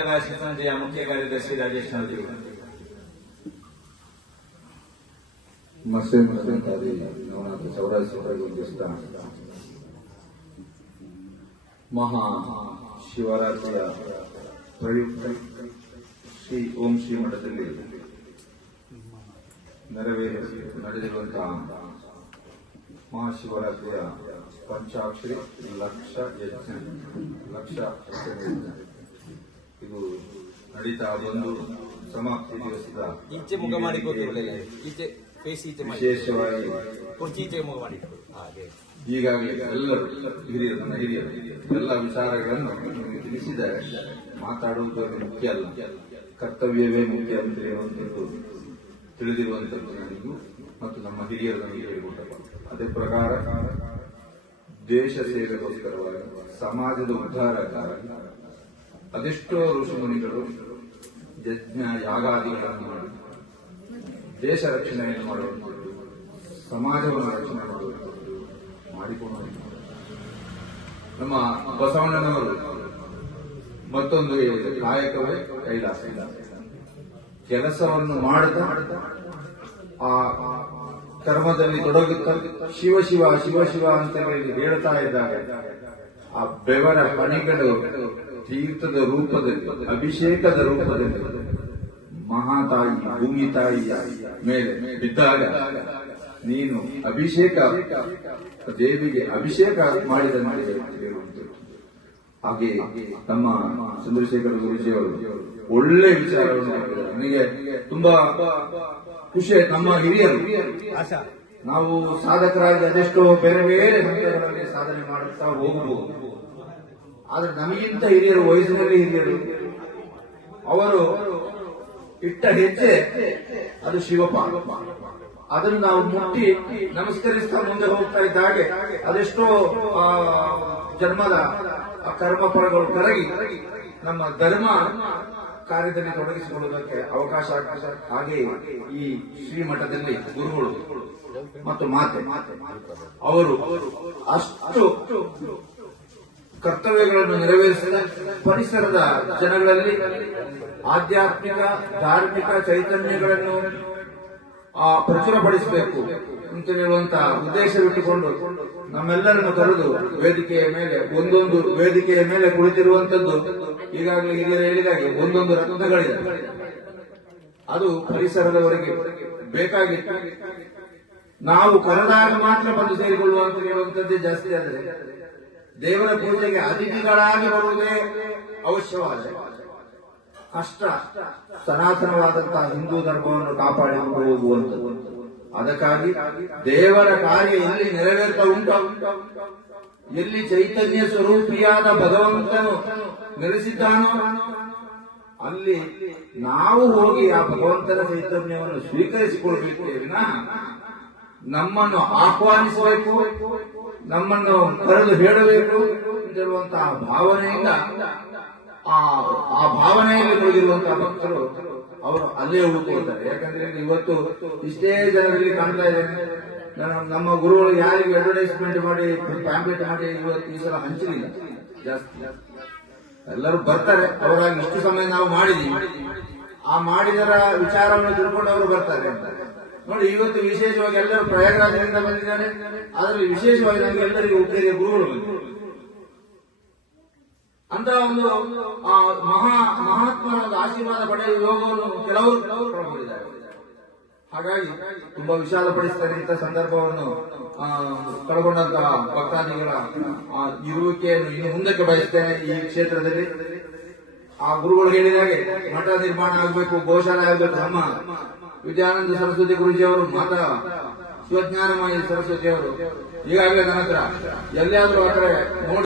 ಮಂಡಲ ಶಿವಸಂಜೆಯ ಮುಖ್ಯ ಕಾರ್ಯದರ್ಶಿ ರಾಜೇಶ್ ನವದಿ ಮಸೆ ಮಸಂತಾದಿ ನವನಾಥ ಚೌರಾಸಿ ಉದ್ದೇಶಿತ ಮಹಾ ಶಿವರಾತ್ರಿಯ ಪ್ರಯುಕ್ತ ಶ್ರೀ ಓಂ ಶ್ರೀ ಮಠದಲ್ಲಿ ನೆರವೇರಿ ನಡೆದಿರುವಂತಹ ಮಹಾಶಿವರಾತ್ರಿಯ ಪಂಚಾಕ್ಷರಿ ಲಕ್ಷ ಯಜ್ಞ ಲಕ್ಷ ಯಜ್ಞ ಇದು ನಡೀತಾ ಬಂದು ಸಮಾಪ್ತಿ ದಿವಸದ ಈಚೆ ಮುಖ ಮಾಡಿ ಈಚೆ ಫೇಸ್ ಈಚೆ ಮಾಡಿ. ವಿಶೇಷವಾಗಿ ಕುರ್ಚಿ ಈಚೆ ಮುಖ ಮಾಡಿ ಹಾಗೆ. ಈಗಾಗಲೇ ಎಲ್ಲರೂ ಹಿರಿಯರು ನನ್ನ ಹಿರಿಯರು ಎಲ್ಲ ವಿಚಾರಗಳನ್ನು ನಿಮಗೆ ತಿಳಿಸಿದ್ದಾರೆ. ಮಾತಾಡುವುದು ಮುಖ್ಯ ಅಲ್ಲ. ಕರ್ತವ್ಯವೇ ಮುಖ್ಯ ಅಂತ ಹೇಳುವಂಥದ್ದು ತಿಳಿದಿರುವಂಥದ್ದು ನನಗೂ ಮತ್ತು ನಮ್ಮ ಹಿರಿಯರು ನನಗೆ ಹೇಳಿಕೊಟ್ಟರು ಅದೇ ಪ್ರಕಾರ ದೇಶ ಸೇವೆಗೋಸ್ಕರವಾಗಿ ಸಮಾಜದ ಉದ್ಧಾರಕ್ಕಾಗಿ ಅದೆಷ್ಟೋ ಋಷಿಮುನಿಗಳು ಯಜ್ಞ, ಯಾಗಾದಿಗಳನ್ನು ಮಾಡಿ ದೇಶ ರಕ್ಷಣೆಯನ್ನು ಮಾಡುವಂಥದ್ದು ಸಮಾಜವನ್ನು ರಕ್ಷಣೆ ಮಾಡುವುದು ಮಾಡಿಕೊಂಡು ನಮ್ಮ ಬಸವಣ್ಣನವರು ಮತ್ತೊಂದು ಕಾಯಕವೇ ಕೈಲಾಸ ಕೆಲಸವನ್ನು ಮಾಡುತ್ತಾ ಆ ಕರ್ಮದಲ್ಲಿ ತೊಡಗುತ್ತಾ ಶಿವ ಶಿವ ಶಿವ ಶಿವ ಅಂತ ಹೇಳಿ ಹೇಳ್ತಾ ಇದ್ದಾರೆ. ಆ ಬೆವರ ಪಣಿಗಳು ತೀರ್ಥದ ರೂಪದಲ್ಲಿ, ಅಭಿಷೇಕದ ರೂಪದಲ್ಲಿ, ಮಹಾತಾಯಿ ಭೂಮಿ ತಾಯಿಯ ಮೇಲೆ ಬಿದ್ದಾಗ, ನೀನು ಅಭಿಷೇಕ, ದೇವಿಗೆ ಅಭಿಷೇಕ ಮಾಡಿದ ಹಾಗೆ ನಮ್ಮ ಚಂದ್ರಶೇಖರ ಗುರುಜಿಯವರು ಒಳ್ಳೆ ವಿಚಾರವನ್ನು. ನನಗೆ ತುಂಬಾ ಖುಷಿ ನಮ್ಮ ಹಿರಿಯರು, ನಾವು ಸಾಧಕರಾಗಿ ಅದೆಷ್ಟೋ ಬೇರೆ ಬೇರೆ ಸಾಧನೆ ಮಾಡುತ್ತಾ ಹೋಗಬಹುದು. ಆದ್ರೆ ನಮಗಿಂತ ಹಿರಿಯರು ವಯಸ್ಸಿನಲ್ಲಿ ಹಿರಿಯರು. ಅವರು ಇಟ್ಟ ಹೆಜ್ಜೆ, ಅದು ಶಿವಪ್ಪ. ಅದನ್ನು ನಾವು ಮುಟ್ಟಿ ನಮಸ್ಕರಿಸ್ತಾ ಮುಂದೆ ಹೋಗ್ತಾ ಇದ್ದ ಹಾಗೆ ಅದೆಷ್ಟೋ ಜನ್ಮದ, ಆ ಕರ್ಮ ಫಲಗಳು ಕರಗಿ ನಮ್ಮ ಧರ್ಮ ಕಾರ್ಯದಲ್ಲಿ ತೊಡಗಿಸಿಕೊಳ್ಳುವುದಕ್ಕೆ ಅವಕಾಶ ಹಾಗೆ ಈ ಶ್ರೀಮಠದಲ್ಲಿ ಗುರುಗಳು ಮತ್ತು ಮಾತೆ. ಅವರು ಅಷ್ಟು ಕರ್ತವ್ಯಗಳನ್ನು ನೆರವೇರಿಸಿದ ಪರಿಸರದ ಜನಗಳಲ್ಲಿ ಆಧ್ಯಾತ್ಮಿಕ, ಧಾರ್ಮಿಕ ಚೈತನ್ಯಗಳನ್ನು ಪ್ರಚುರಪಡಿಸಬೇಕು ಅಂತ ಹೇಳುವಂತಹ ಉದ್ದೇಶವಿಟ್ಟುಕೊಂಡು ನಮ್ಮೆಲ್ಲರನ್ನು ಕರೆದು ವೇದಿಕೆಯ ಮೇಲೆ, ಒಂದೊಂದು ವೇದಿಕೆಯ ಮೇಲೆ ಕುಳಿತಿರುವಂತದ್ದು ಈಗಾಗಲೇ ಹಿರಿಯರು ಹೇಳಿದಾಗೆ ಒಂದೊಂದು ರತ್ನಗಳಿದೆ. ಅದು ಪರಿಸರದವರೆಗೆ ಬೇಕಾಗಿತ್ತು. ನಾವು ಕರೆದಾಗ ಮಾತ್ರ ಬಂದು ಸೇರಿಕೊಳ್ಳುವಂತ ಹೇಳುವಂತದ್ದೇ ಜಾಸ್ತಿ ಆದರೆ ದೇವರ ಪೂಜೆಗೆ ಅತಿಥಿಗಳಾಗಿ ಬರುವುದೇ ಅವಶ್ಯವಾದ ಅಷ್ಟ ಸನಾತನವಾದಂತಹ ಹಿಂದೂ ಧರ್ಮವನ್ನು ಹೋಗುವಂಥದ್ದು ಅದಕ್ಕಾಗಿ ದೇವರ ಕಾರ್ಯ ಎಲ್ಲಿ ನೆರವೇರ್ತಾ ಉಂಟು? ಎಲ್ಲಿ ಚೈತನ್ಯ ಸ್ವರೂಪಿಯಾದ ಭಗವಂತನು ನೆಲೆಸಿದ್ದಾನೋ, ಅಲ್ಲಿ ನಾವು ಹೋಗಿ ಆ ಭಗವಂತನ ಚೈತನ್ಯವನ್ನು ಸ್ವೀಕರಿಸಿಕೊಳ್ಬೇಕು ನಮ್ಮನ್ನು ಆಹ್ವಾನಿಸಬೇಕು ನಮ್ಮನ್ನು ಕರೆದು ಹೇಳಬೇಕು ಎಂದಿರುವಂತಹ ಭಾವನೆಯಿಂದ ಆ ಆ ಭಾವನೆಯಲ್ಲಿ ಮುಳುಗಿರುವಂತಹ ಭಕ್ತರು ಅವರು ಅಲ್ಲೇ ಉಳ್ಕೊಳ್ತಾರೆ. ಯಾಕಂದ್ರೆ ಇವತ್ತು ಇಷ್ಟೇ ಜನರಲ್ಲಿ ಕಾಣ್ತಾ ಇದೆ. ನಮ್ಮ ಗುರುಗಳು ಯಾರಿಗೆ ಅಡ್ವರ್ಟೈಸ್ಮೆಂಟ್ ಮಾಡಿ ಪ್ಯಾಂಪ್ಲೆಟ್ ಮಾಡಿ ಇವತ್ತು ಈ ಸಲ ಹಂಚಲಿಲ್ಲ. ಜಾಸ್ತಿ. ಎಲ್ಲರೂ ಬರ್ತಾರೆ. ಅವರಾಗಿ ಇಷ್ಟು ಸಮಯ ನಾವು ಮಾಡಿದೀವಿ. ಆ ಮಾಡಿದರ ವಿಚಾರವನ್ನು ತಿಳ್ಕೊಂಡು ಅವರು ಬರ್ತಾರೆ ಅಂತ. ನೋಡಿ ಇವತ್ತು ವಿಶೇಷವಾಗಿ ಎಲ್ಲರೂ ಪ್ರಯಾಗರಾಜರಿಂದ ಬಂದಿದ್ದಾರೆ. ಆದರೆ ವಿಶೇಷವಾಗಿ ನಮಗೆ ಎಲ್ಲರಿಗೂ ಹುಟ್ಟಿದ ಗುರುಗಳು. ಅಂತ ಒಂದು ಮಹಾ ಮಹಾತ್ಮರ ಆಶೀರ್ವಾದ ಪಡೆಯುವ ಯೋಗವನ್ನು ಕೆಲವರು ಹಾಗಾಗಿ ತುಂಬಾ ವಿಶಾಲಪಡಿಸ್ತಾರೆ ಇಂಥ ಸಂದರ್ಭವನ್ನು ಕಳ್ಕೊಂಡಂತಹ ಭಕ್ತಾದಿಗಳ ಇರುವಿಕೆಯನ್ನು ಇನ್ನು ಮುಂದಕ್ಕೆ ಬಯಸ್ತೇನೆ ಈ ಕ್ಷೇತ್ರದಲ್ಲಿ. ಆ ಗುರುಗಳು ಹೇಳಿದಾಗೆ ಮಠ ನಿರ್ಮಾಣ ಆಗಬೇಕು, ಗೋಶಾಲೆ ಆಗಬೇಕು, ನಮ್ಮ ವಿದ್ಯಾನಂದ ಸರಸ್ವತಿ ಗುರುಜಿಯವರು ಮಾತಾ ಶಿವಜ್ಞಾನಮಯ ಸರಸ್ವತಿಯವರು. ಈಗಾಗಲೇ ನನ್ನ ಹತ್ರ ಎಲ್ಲಿಯಾದ್ರೂ ಆ ಕಡೆ ನೋಡಿ